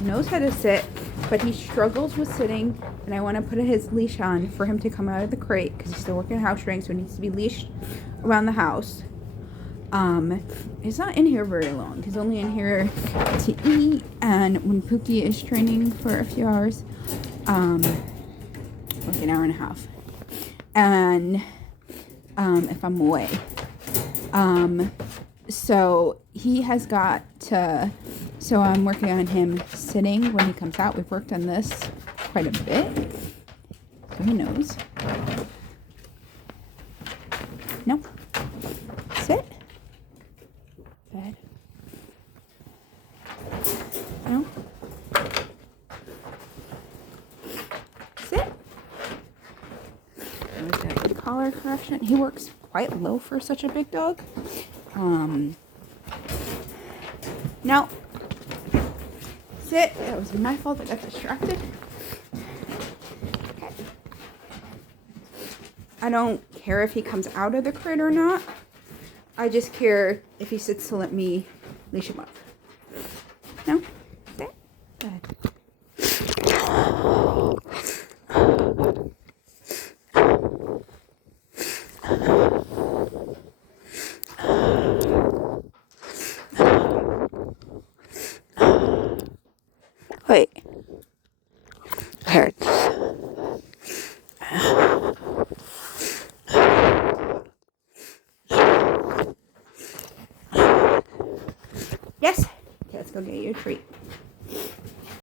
knows how to sit, but he struggles with sitting, and I want to put his leash on for him to come out of the crate because he's still working house training, so he needs to be leashed around the house. He's not in here very long. He's only in here to eat, and when Pookie is training for a few hours, like an hour and a half, and if I'm away. So he has got to, so I'm working on him sitting when he comes out. We've worked on this quite a bit, so he knows. No. Sit. Bed. No. Sit. The collar correction. He works quite low for such a big dog. No. Sit. That was my fault. I got distracted. Okay. I don't care if he comes out of the crate or not. I just care if he sits to let me leash him up. No? Sit. Good. Wait. Hurts. Yes. Okay, let's go get you a treat.